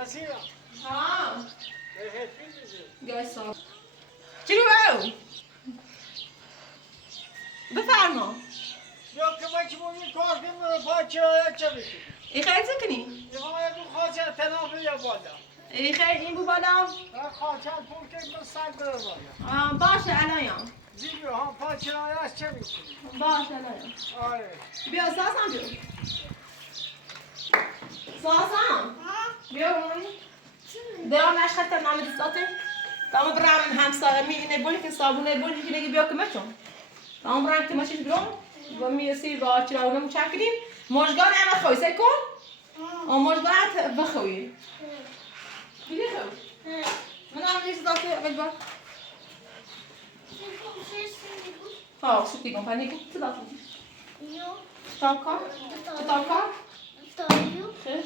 رسیدم. ها به گایسا چی رو بفرما یا که من که باید کار کنم پای کرایه چه بکنی؟ ای خیلی زکنی؟ یه باید اون خواهد تنافه یا بالا. ای خیلی این بو بالا؟ خواهد پول که من سر بره بالا. باشه الان زیبی ها پای کرایه چه بکنی؟ باشه الان آره. بیا ساسم بیا ساسم بیا اون دیوار نشخط نام دیستاته تمام برام همسایه می اینه بولی که صابونه بولی که نگی بیا کمتون تمام برام که ماشین برام و میرسی با چراغونه مچکریم مشگان همه خوی سکن و مشگان بخوی دیگه خو من هم نیست داته اول بار ها سوتی کن پنی کن چه داته تاکا تاکا خیش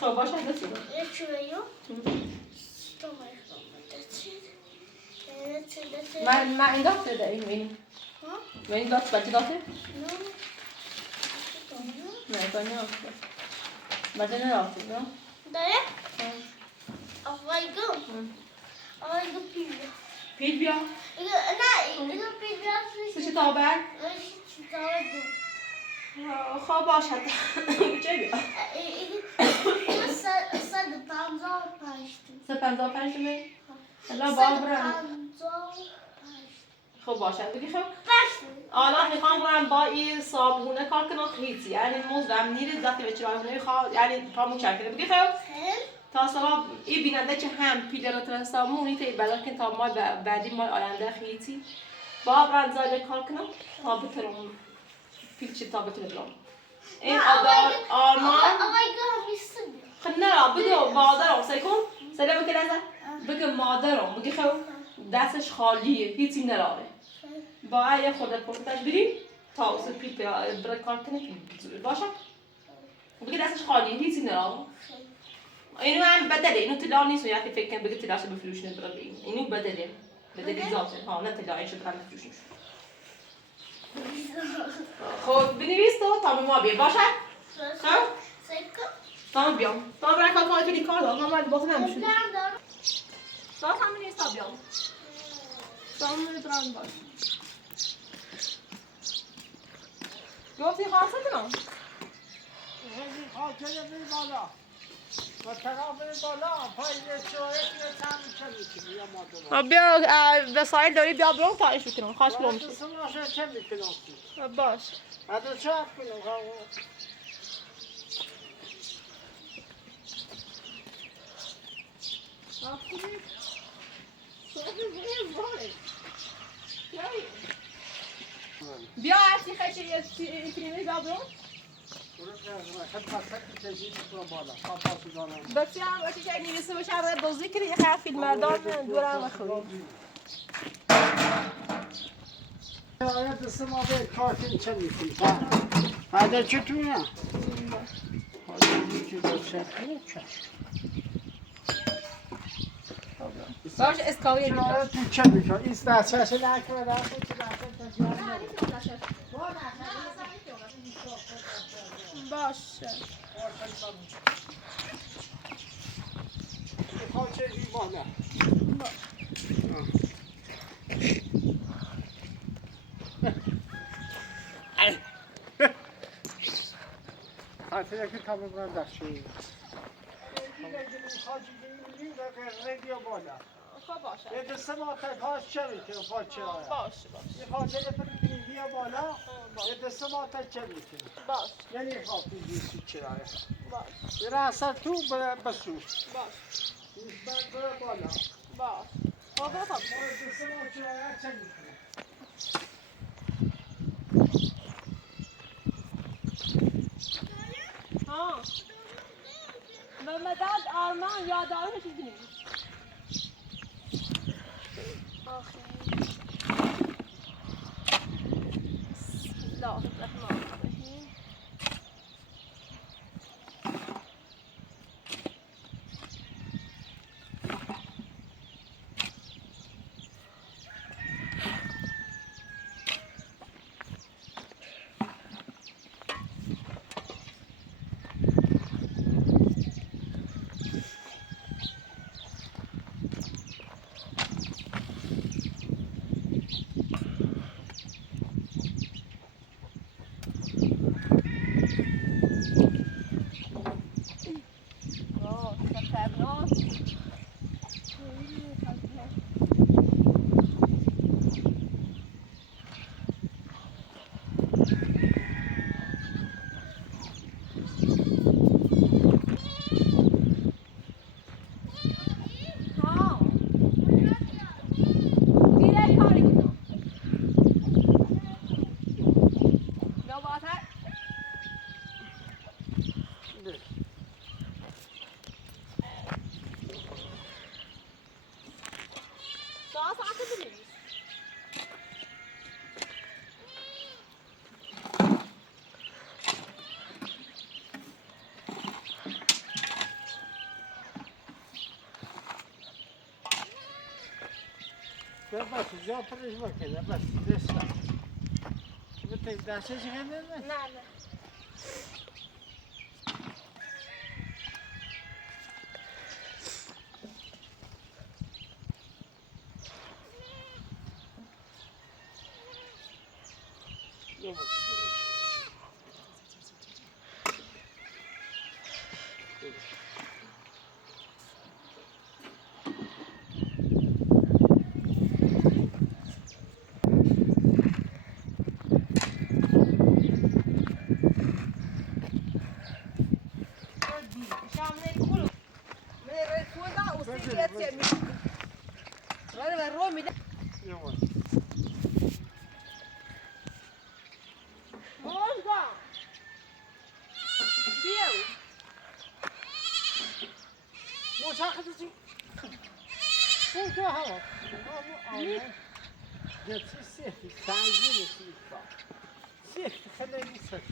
خب باشه دستی من این داته داریم این و این داته بچه داته؟ نه بانی داته بچه نه داته نه؟ داره؟ آقای گو پیل بیا نه اینو پیل بیاد سه تابر؟ تابر دو خب باشد چه بیا؟ اینو 155 155 می؟ الان برم 155 خب باشد بگی خب؟ باشه حالا میخوام برم با این صابونه کار کنم خیلی یعنی موزم نیره وقتی به چراغونه یعنی پامو چرکیده بگی خب؟ تا سبب این بیننده که هم پیل رو ترسامونی تا بعد که تا مال بعدی مال آینده خیلی با برند زایده کار کنم تا بتونم پیل چی تا بتونم برم این آرمان آقای گو همیستم خب نه بگو مادرم سیکن سلام بگی لحظه بگو مادرم بگی خب دستش خالیه هیچی نراره با یه خودت پشتش بریم تا اصلا پیل برای کار کنه پیل باشه بگی دستش خالیه هیچی نراره اینو هم بدله اینو طلا نیست و یکی فکر کنم بگه طلاش بفروش نمیبره بگیم اینو بدله ذاته ها نه طلا اینشو برام بفروش خب بنویس تو تا ما بیا باشه خب تا بیام تا برای کار کنی کار دارم من باز نمیشه تا هم نیست تا بیام تا من برام باش گفتی خاصه کنم خاطر بی بالا. و تنافه بالا پای کرایه که چند میکنی یا مادر. بیا وسایل داری بیا برام تایش بکنم خواهش کنم تو سماشه چه میکنی؟ باش بعد چه کنم؟ بیا هستی خیلی یه کلیمه بیا برام بسی هم وقتی که نویسه باشه هم دوزی کردی یه خیلی فیلم مردان دورم خوبی آیا دست ما به کارتون چه میکنی؟ بعد چطوره؟ حالا یکی دو سه باش اسکاوی آره تو چه میکنی؟ این دستش نکنه دست تو باشه خواهد ایمانه حتی که تا ببرن دستشوی خب باشه یه دسته ما تکاش چه میکنه پا چرا باشه یه خاطر بکنی بیا بالا یه دسته ما تک چه میکنه باشه یعنی خاطر بیسی چرا باشه یه اصلا تو بسو باشه بره بالا باشه خب بفهم یه دسته ما چرا چه میکنه ها به مدد آرمان یاددارش چیز بنویس بسم الله الرحمن الرحیم لا بس جا بريش وكذا بس لسه بدك داشة شغلة لا لا يوم مو تاخذتي مو تاخذ جبت السيف تعجبني السيف خليني يسكت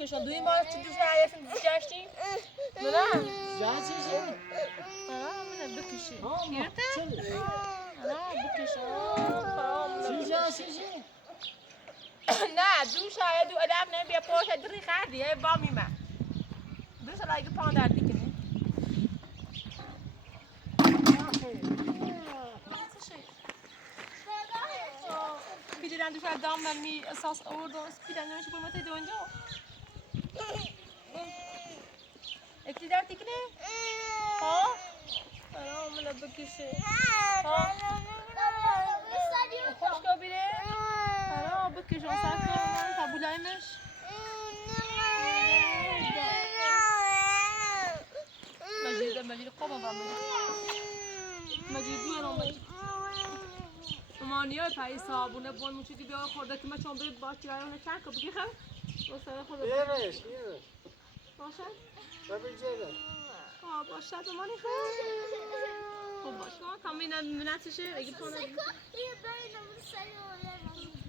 بکشان دوی ما چی دوست علیه جاشتی؟ نه جاشتی چه؟ من بکشی. چه؟ بکشان. چی جاشتی چه؟ نه دو شاید دو ادم نمی بیا پوش دری خردی با میمه. درست اگه پا دردی کنی Spieden du kan dan met mij zoals oordeel spieden nu je moet doen jo. Ik zie daar tikne. Ha? Aram la bekise. Ha? خوش kabire. Aram bekise on sakın tabulaymış. مجید قبا مجید بیارم مجید مانیای پای صابونه بون موچی که بیا خورده که ما چون برید باش جایونه چند که بگی خب واسه خود بیرش باشد ببینید باشد مانی خب خب باش کامین منتشه اگه پونه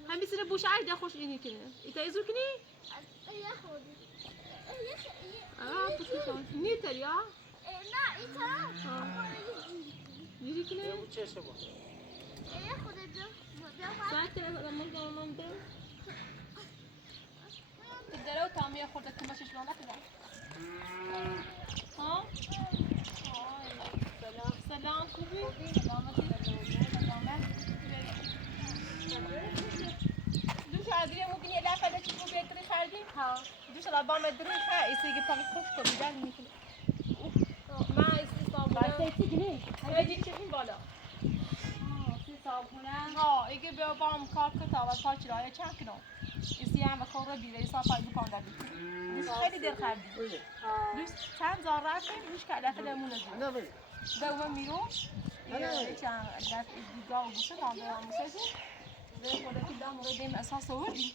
هم بیسره بوش عیده خوش اینی کنه ایتا ایزو کنی؟ بوشی نیتر یا؟ نه این طرف نیری کنه؟ یه بوچه شما خود ساعت کنه من برم تدرو تامیه خورده که باشش بانده کنه ها؟ سلام خوبی؟ دوش عادیه ممکن یه لحظه داشتی تو بیتری خریدیم؟ ها دوش الان دروی خرید ایسی که پاکی خوش کنی در میکنه من ایسی صابونه بایستی کنی؟ ایدی چه این بالا ها ایگه بیا با هم کار کتا و پاچی رایه چند کنم ایسی هم خوره بیره ایسا پای بکنده بیتر دوش خیلی دل خریدیم دوش چند زار رفتیم دوش که علفه دمونه دیم نه ببین دوما میرو یه چند علف دیگاه و بوسه دانده هم بوسه دیم خورده که دام رو دیم اساس وردیم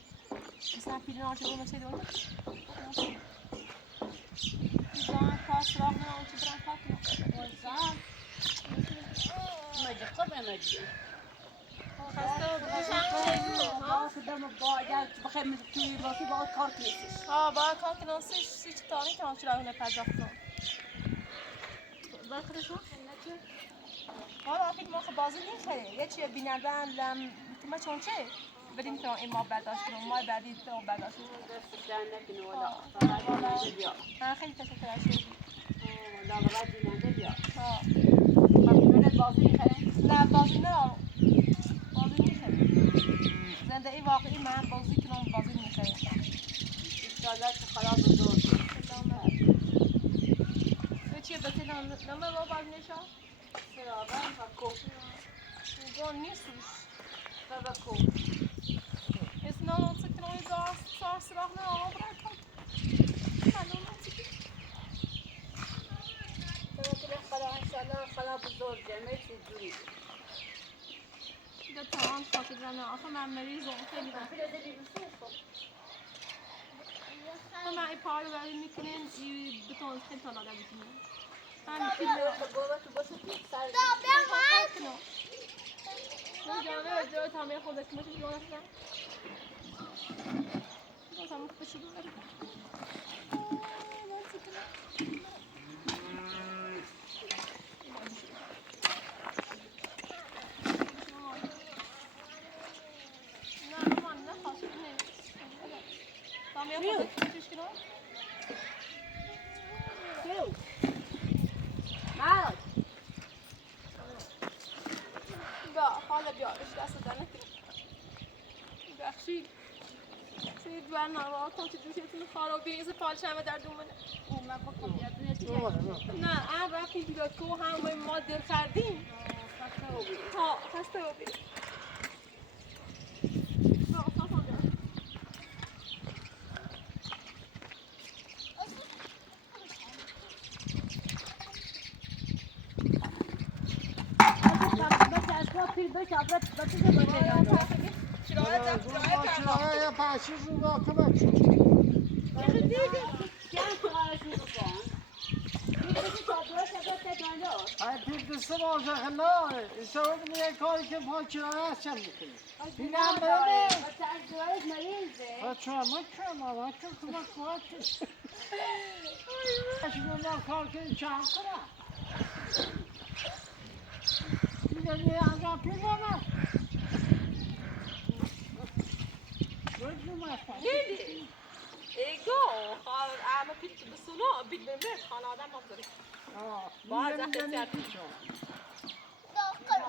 ایسا پیلی نارچه رو مسید اونه ایسا کار سراغ نه آنچه برن کار کنم مجید خوبه مجید خسته و باشم با خدام با اگر بخیر توی راسی با کار کنیسش ها با کار کنم سی تانی که آنچه را پرداختم باید خودشون؟ حالا فکر ما خب بازی نمیخوره یه چیه بینردن لم ما چون چه بدیم که این ما برداشت کنم ما بعدی تو برداشت دست در نکنه والا خیلی تشکر از شما والا برای بیننده بیا ها بازی میخوره نه بازی نه بازی نمیخوره زندگی واقعی من بازی کنم بازی نمیخوره انشالله که خلاص بزرگ یه چیه بکنم نمه ما باز نشا سرابن و کوف جان نیستش و کوف اسنا نون سکنوی زار سراغ نه آقا برای کن خلون نون سکن توکل خدا انشالله خدا بزرگ جمعه چی جوری ده تمام خاطر رنه آخه من مریضم خیلی من پیاده بیرون خب من ای پای رو برای میکنین بتون خیلی تالا ده بکنین من پیاده میکنین گوه تو باشه تو سر من جانه جای تامیه خورده که ماشین جانه شدن باز همون خوب شروع بریم نه من نخواست تامیه خورده که ماشین کنم مرد بیا حالا بیارش دست در نکنه بخشی سید بر نوا تا که دوشتون خرابی این پالش همه در دومنه من بکنم یادونه چی نه ان رفتیم بیرا تو همه ما دل خردیم ها خسته و بیریم پیر بشه آبرت بچه باشه چرا پاشی رو با کمک شد های پیر دسته باشه خلا ایسا بگم یه کاری که پا چرا هست چند میکنی بینم بده بچه ما که کمک کمک من کار کنی چند کنم میگم یه انجام پیر بامن دیدی ایگو خال اما پیت بسونا بیت بمرد خال آدم مطوری باز اختی پیچو داخل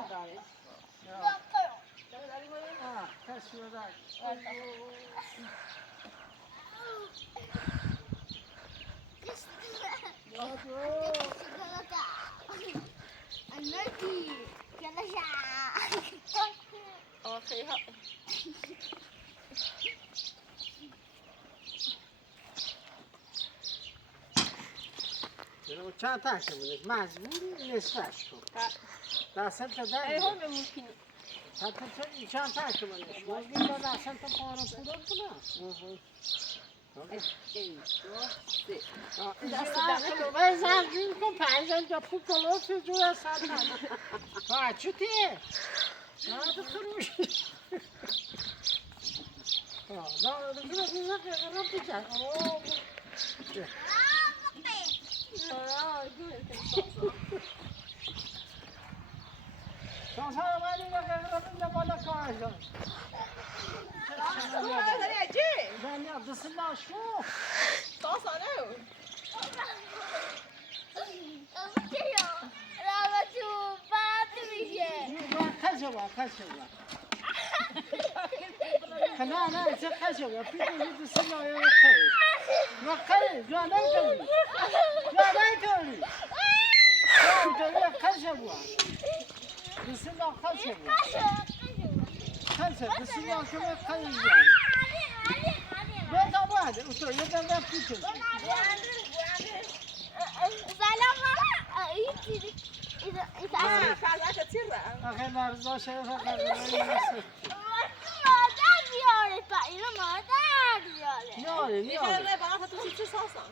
کسی رو دار النادي يلا آخی ها چند تا که بودش مجبوری نصفش کن دستت تا ای در هم ممکن چند تا که بودش مجبوری با دستت تا پارا پورا کنم و زنجیر کن 5 تا پول کلوف جو ساعت چطوره نه تو خروش شانسان ولی نگه بالا کار جان زنی دست ناشو ساسانه نه چه خشبه پیتو دست نایه خیلی وقتی جانه کنی جانه خشبه دست نا خشبه دست نا کنه خیلی جانه بیتا باید اوتو یه دنده پیتو سلام ماما إذا فعلا تيرا آخه مرزا شرف مادر بیاره تا اینو مادر بیاره میاره برای تو چی ساسان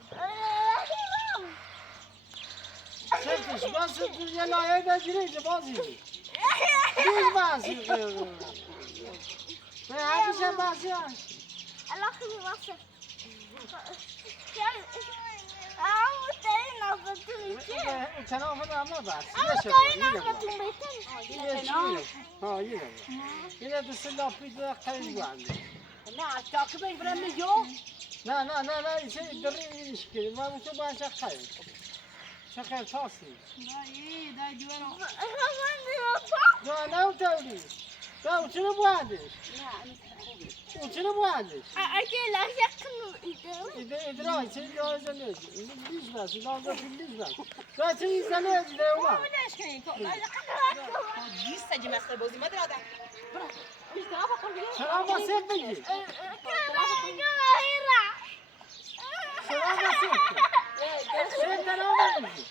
شرفش باز یه لایه بگیری بازی روز بازی به همیشه بازی هست الاخی میواسه اما تایی نفتون میشه چنان خدا همه بس اما تایی نفتون اینه دست لاپید خیلی گوانده نه تاکه بین برم میجو نه ایچه دری اینش کردی من تو باید چه خیلی چه خیلی تاسی دای دیوانو نه اوتایی نه چرا بوندش چرا بوندش اگه لحظه کنو ادرای چه جایزه نیست این بیش بس لازم بیش بس تو چه میزنه از دیوار بودش کنین دیست جی مسخره بازی مادر آدم چرا واسه بگی چرا واسه چه درام بگی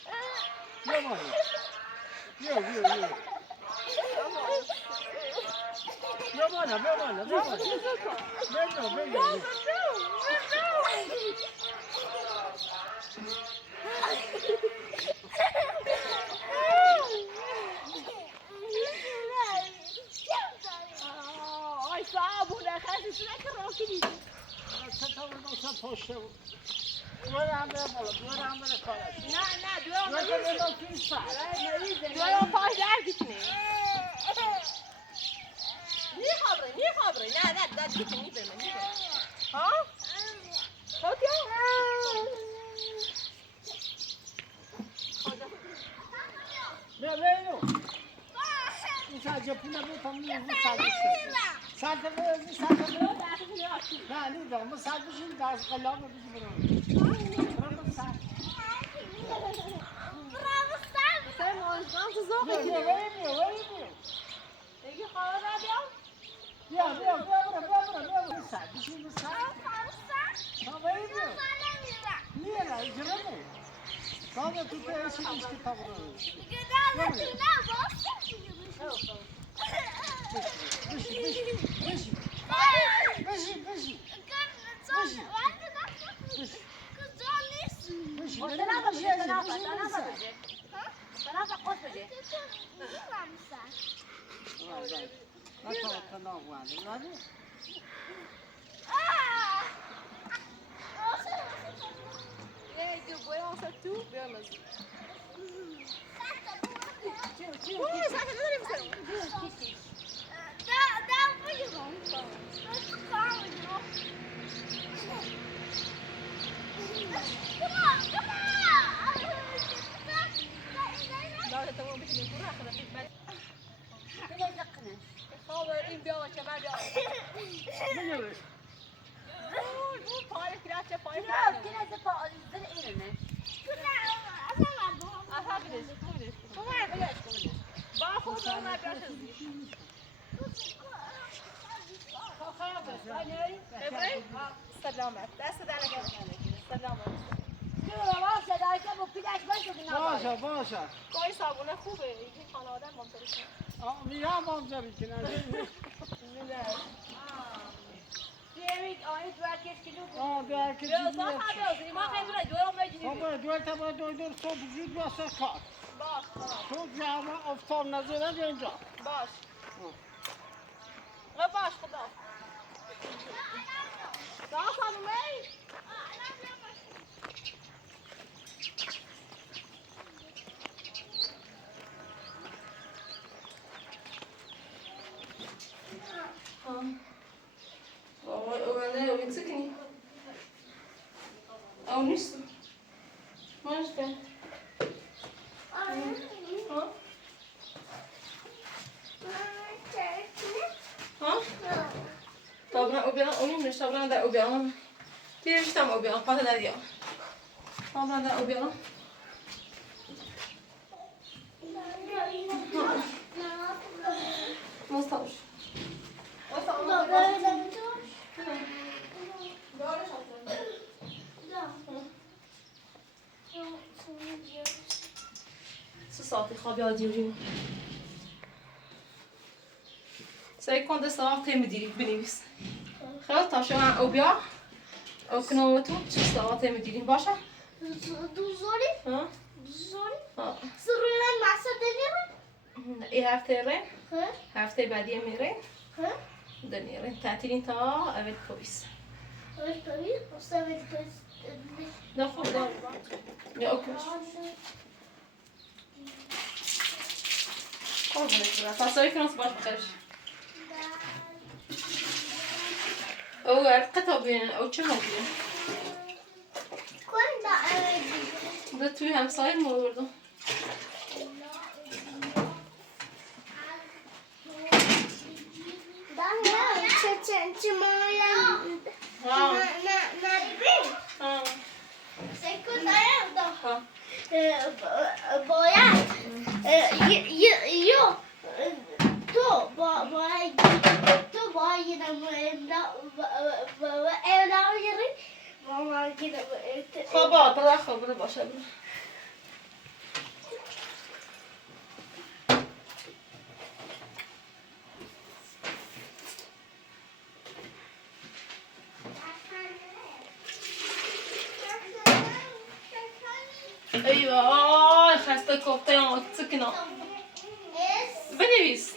بیا بالا بگو آی صابونه خیلی سنک راکی چطور نوشا پشته بود برم بره کارش نه دوام برم توی سر دوام پاش درد کنی خبره نه داد کنی به من ها خود ببینو این ساعت پول نبود تا می‌ریم ساعت نه نیدم ما ساعت بشیم دست قلاب بشیم برام ساعت سر موزگان تو زوقی بیا دیگه خواهر را بیام بیا ساعت بشیم ساعت نه اجازه نه کامل تو پیشی نیستی تابرو اینه خواب این بیا که بعد بگیرش پای کلاس پای کلاس پای اینه آها بدش با خود ما براش سلامت دست در سلامت باشه باشه گاهی صابونه خوبه این خانواده ممتازه میگم مامزاری که نجیم در که بابا دور تا دور صبح زود واسه کار تو جمع افتار نظره اینجا باش خدا او يمسكني او نفسه ما نشبه طبعا اوبيان اوني مش طبعا ده اوبيان تيجي تام اوبيان قاعده ده ديا طبعا ده اوبيان ما استوش ساعتی خواب یادگیری سعی کن دست آب تیم دیری بنویس خیلی تا شما او بیا او کنوتو چه ساعتی میدیریم باشه دوزاری؟ ها دوزاری؟ ها سرولن ماسه دنیرن؟ این هفته رن ها؟ هفته بعدی میره ها؟ دنیره تعطیلی تا اول پلیس باش ببین استاد نه خوب دار یا اوکیش قربونت برم فصایی کنم باش بخیرش او قطع بین او چه موضوعه کن دا ده توی همسایه موردم چه مایم نریبی سکو دارم دا باید تو باید اولام یری ماما گیرم خوابا پدر خوابونه باشه ایوه خسته کوفته هم سکنه بنویس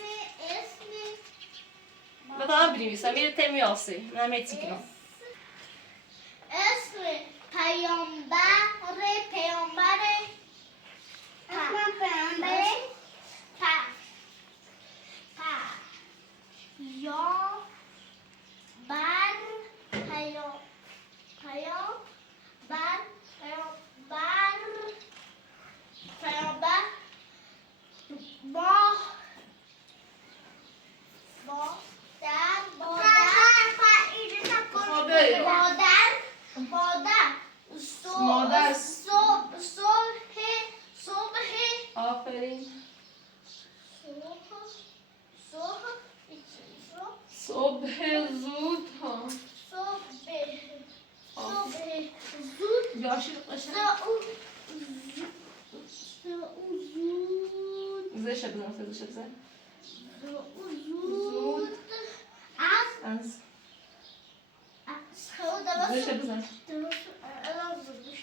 بدم بنویسم میره تمی آسی نمی تیکنم اسم پیامبر یا بر پیامبر مادر صبح آفرین صبح زود ها صبح زود بیاشی قشن زشه بزن زود از از زشه بزن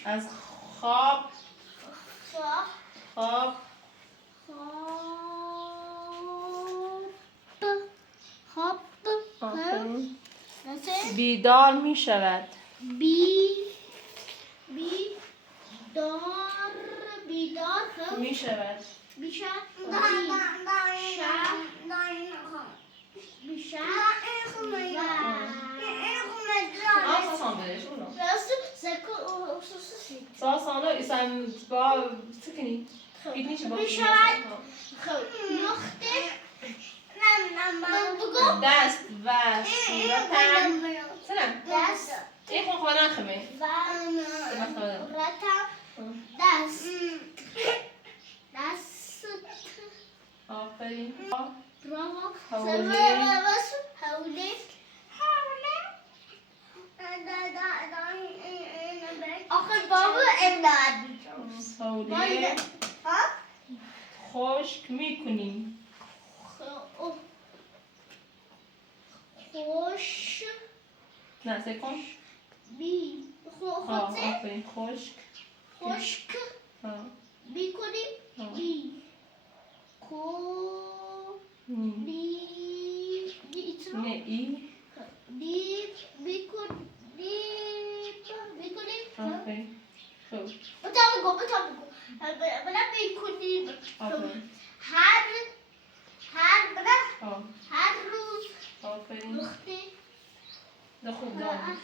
از خواب آفرین بیدار می شود بیدار می شود ساسانه ایسان با سکنی بیدنیش با نختش سلام ايه خو خوانا خمه آفرین آخر بابا امداد حوله خشک میکنیم خوش نه سکن بی آفرین خشک خشک بی کنیم بی کو بی نه ای بی کنیم آفرین خوب بگو بنا بی کنیم آفرین هر روز آفرین وقتی ده خوب دارم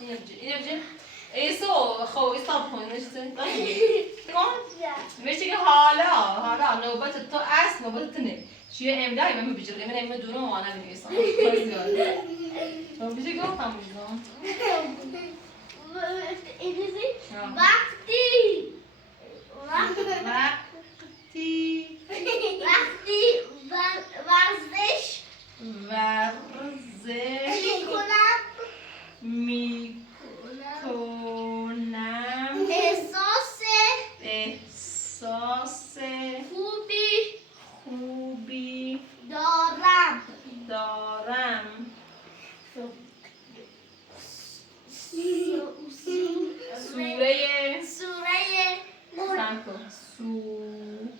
اینه بجه ایسو خو ایستاب کن کن میشه که حالا نوبت تو است نوبت تو نه چیه امدایی من بجرگه من امه دونو آنه بنویسم تو میشه گفتم میزم وقتی ورزش میکنم احساس خوبی دارم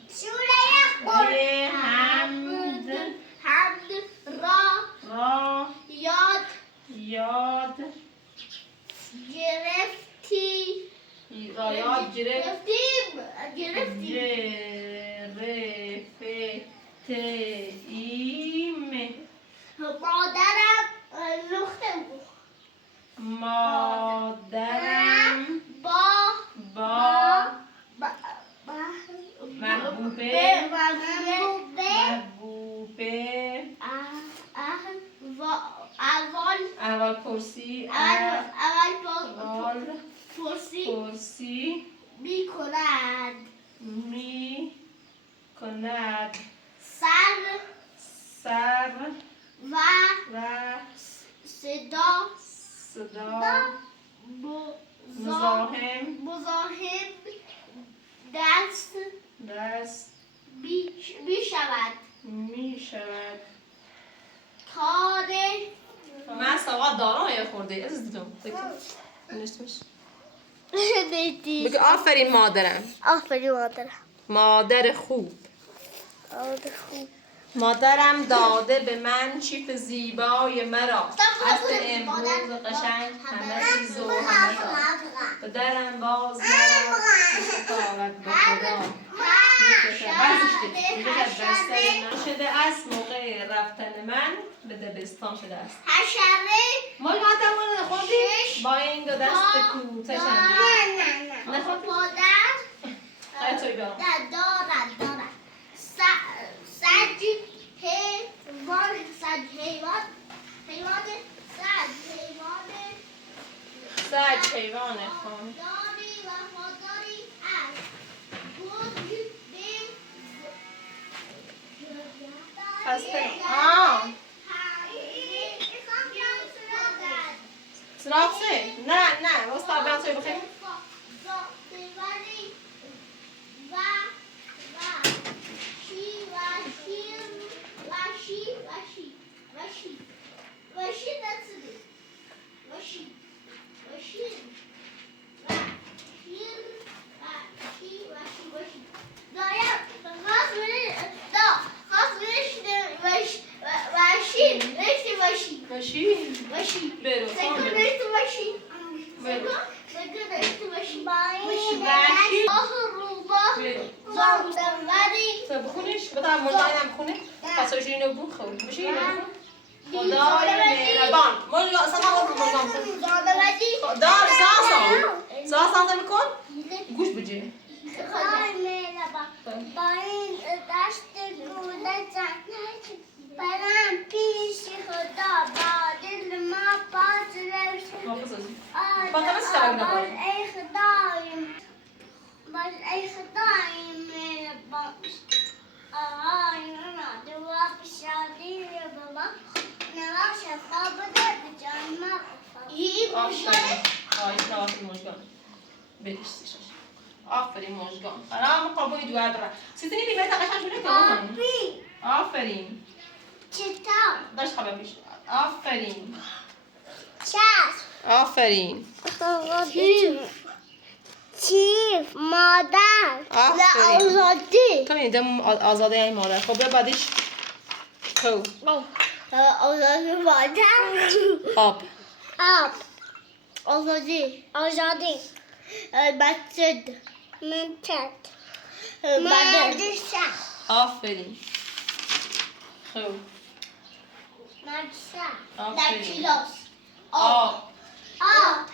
سوره حمد را یاد گرفتیم مادرم با محبوبه اول پرسی می کند سر و صدا مزاحم دست می شود کار من سواد دارم یا خورده از دیدم بگو آفرین مادرم مادر خوب مادرم داده به من چیپ زیبای مرا اسب امروز قشنگ همه چیز و همه تا پدرم باز مرا می‌سپارد به خدا می‌کشد بستر من شده است موقع رفتن من به دبستان شده است حشره ما قطعمون نخوندی با این دو دست کوتشم نخوندی؟ مادر خیلی توی برام دارد سج حیوان خون داری وفاداری است خسته سرافسه نه واسه بیان توی بخیر باشی برو تو بخونش بطور مجاهدم بخونه پس هاشی اینو بخون باشی اینو بخون خدای مهربان مجا اصلا ما رو مجام کن دار ساسا میکن گوش بجه با این دشت گونه جنت برم فاطمه اشتبك بس نبود ای خدایم بس ای خدایم آهای من دعا پیشادی بابا نواش خواب بده به جان ما آفرین آیش نوافی مجگان بکشتیش آفرین مجگان آرام قابوی دعا برا سیتنی بیمه تقشن شونه که آبی آفرین چطور داشت خوابه پیش آفرین چشم آفرین چیف مادر آفرین. آزادی تو میدم آزاده این مادر خب به بعدش خو آزادی مادر آب آب آزادی بچه مدرسه آفرین خو مدرسه آفرین. در کلاس آب آب